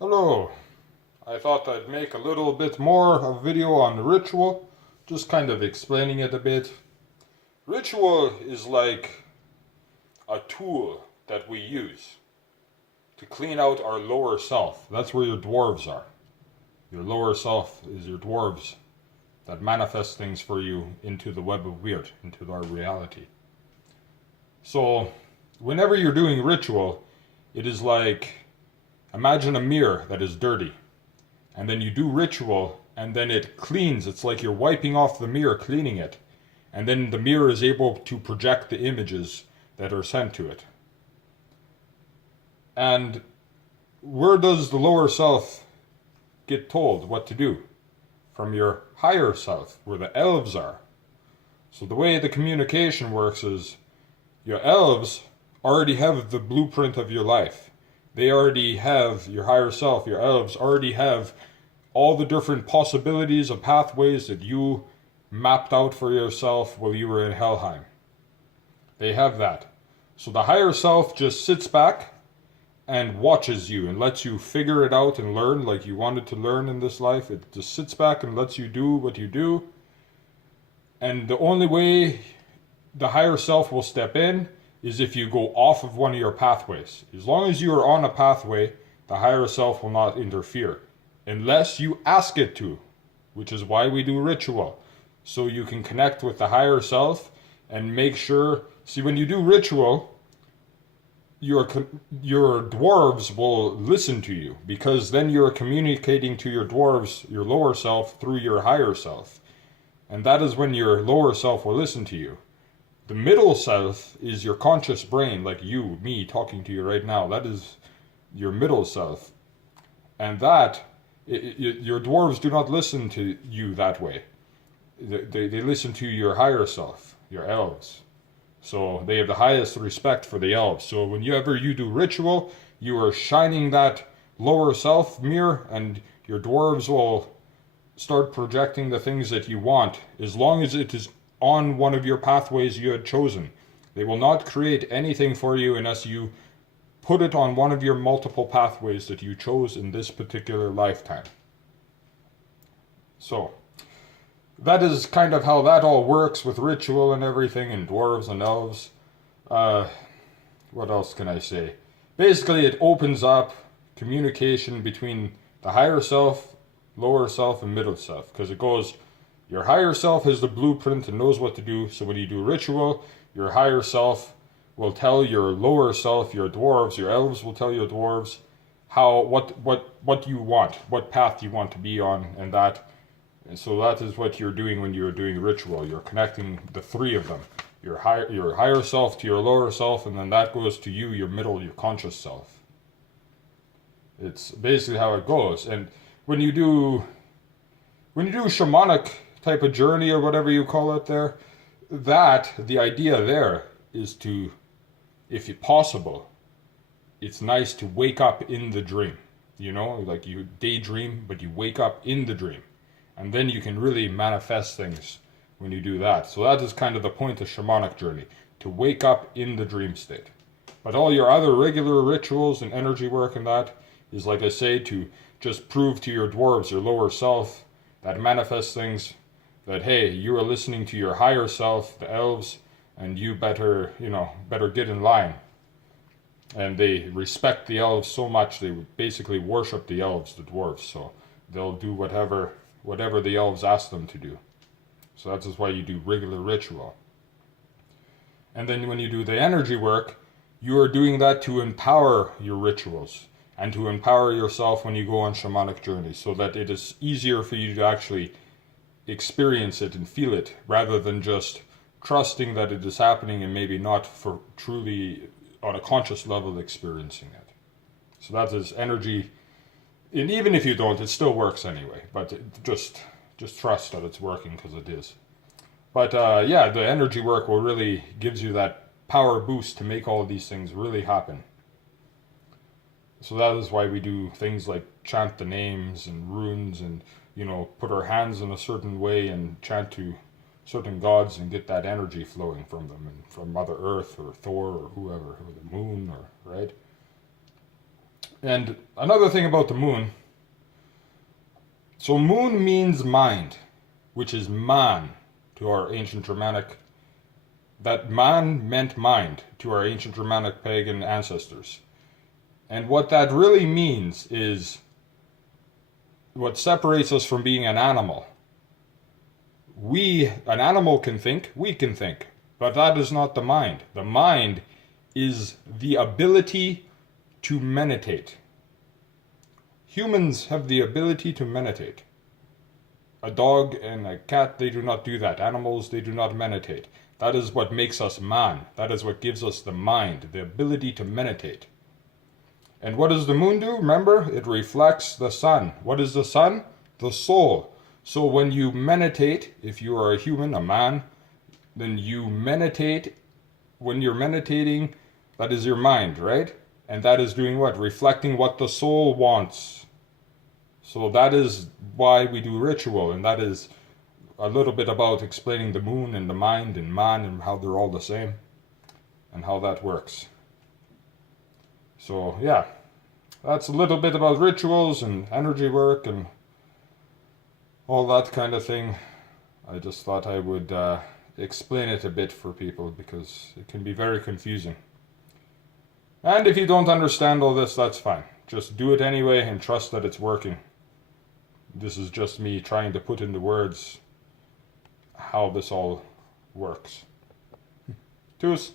Hello, I thought I'd make a little bit more of a video on ritual, just kind of explaining it a bit. Ritual is like a tool that we use to clean out our lower self. That's where your dwarves are. Your lower self is your dwarves that manifest things for you into the web of weird, into our reality. So, whenever you're doing ritual, it is like imagine a mirror that is dirty. And then you do ritual, and then it cleans. It's like you're wiping off the mirror, cleaning it. And then the mirror is able to project the images that are sent to it. And where does the lower self get told what to do? From your higher self, where the elves are. So the way the communication works is your elves already have the blueprint of your life. They already have your higher self, your elves already have all the different possibilities of pathways that you mapped out for yourself while you were in Helheim. They have that. So the higher self just sits back and watches you and lets you figure it out and learn like you wanted to learn in this life. It just sits back and lets you do what you do. And the only way the higher self will step in is if you go off of one of your pathways. As long as you are on a pathway, the higher self will not interfere. Unless you ask it to, which is why we do ritual. So you can connect with the higher self and make sure. See, when you do ritual, your dwarves will listen to you, because then you're communicating to your dwarves, your lower self, through your higher self. And that is when your lower self will listen to you. The middle self is your conscious brain, like you, me, talking to you right now. That is your middle self. And that, your dwarves do not listen to you that way. They listen to your higher self, your elves. So they have the highest respect for the elves. So whenever you do ritual, you are shining that lower self mirror, and your dwarves will start projecting the things that you want, as long as it is on one of your pathways you had chosen. They will not create anything for you unless you put it on one of your multiple pathways that you chose in this particular lifetime. So that is kind of how that all works with ritual and everything, and dwarves and elves. What else can I say? Basically, it opens up communication between the higher self, lower self, and middle self, because it goes, your higher self has the blueprint and knows what to do. So when you do ritual, your higher self will tell your lower self, your dwarves, your elves will tell your dwarves what you want, what path you want to be on, and that. And so that is what you're doing when you're doing ritual. You're connecting the three of them. Your higher self to your lower self, and then that goes to you, your middle, your conscious self. It's basically how it goes. And when you do shamanic type of journey, or whatever you call it there, the idea there is to, if possible, it's nice to wake up in the dream. You know, like you daydream, but you wake up in the dream. And then you can really manifest things when you do that. So that is kind of the point of shamanic journey, to wake up in the dream state. But all your other regular rituals and energy work and that is, like I say, to just prove to your dwarves, your lower self, that manifests things, that hey, you are listening to your higher self, the elves, and you better get in line. And they respect the elves so much, they basically worship the elves, the dwarves. So they'll do whatever the elves ask them to do. So that is why you do regular ritual. And then when you do the energy work, you are doing that to empower your rituals and to empower yourself when you go on shamanic journeys, so that it is easier for you to actually experience it and feel it, rather than just trusting that it is happening and maybe not for truly on a conscious level experiencing it. So that is energy. And even if you don't, it still works anyway. But just trust that it's working, because it is. But yeah, the energy work will really gives you that power boost to make all of these things really happen. So that is why we do things like chant the names and runes, and put our hands in a certain way and chant to certain gods and get that energy flowing from them, and from Mother Earth or Thor or whoever, or the moon, or right. And another thing about the moon, so moon means mind, which is man to our ancient Germanic. That man meant mind to our ancient Germanic pagan ancestors. And what that really means is what separates us from being an animal. An animal can think, we can think, but that is not the mind. The mind is the ability to meditate. Humans have the ability to meditate. A dog and a cat, they do not do that. Animals, they do not meditate. That is what makes us man. That is what gives us the mind, the ability to meditate. And what does the moon do? Remember, it reflects the sun. What is the sun? The soul. So when you meditate, if you are a human, a man, then you meditate. When you're meditating, that is your mind, right? And that is doing what? Reflecting what the soul wants. So that is why we do ritual, and that is a little bit about explaining the moon and the mind and man and how they're all the same and how that works. So yeah, that's a little bit about rituals and energy work and all that kind of thing. I just thought I would explain it a bit for people because it can be very confusing. And if you don't understand all this, that's fine. Just do it anyway and trust that it's working. This is just me trying to put into words how this all works. Tschüss.